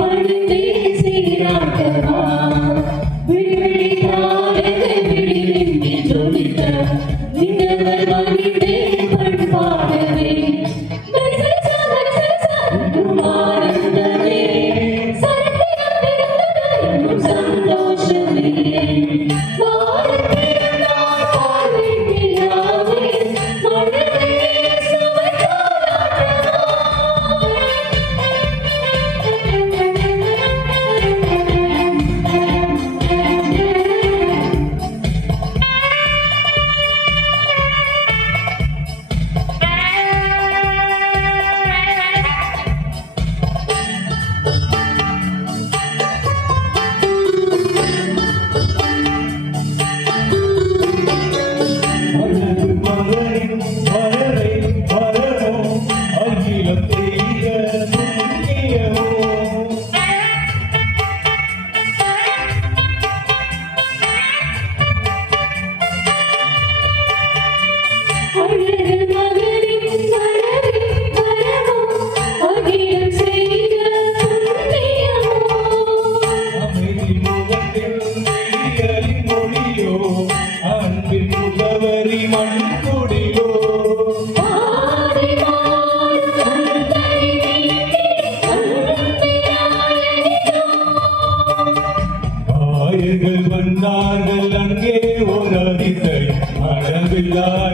finding God.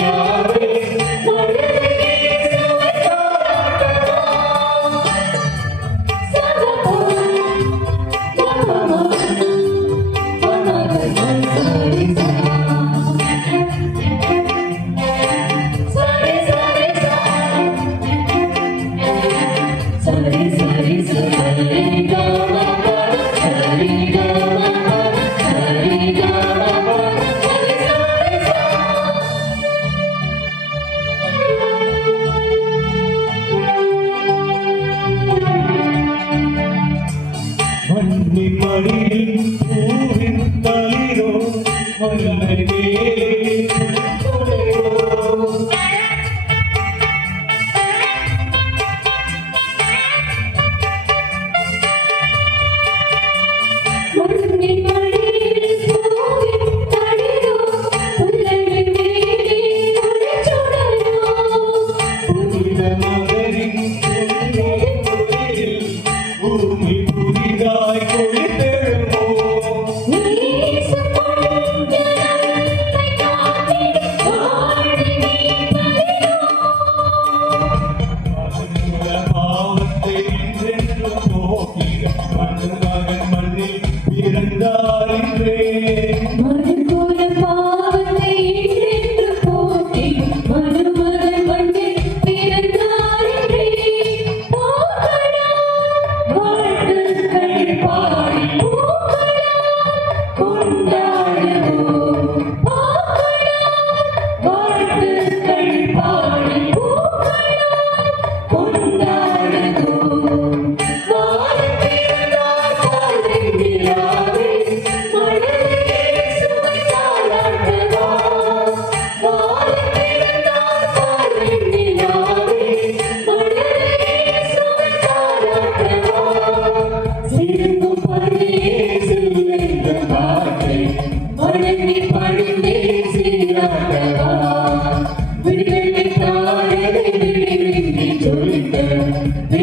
Yeah. Amen.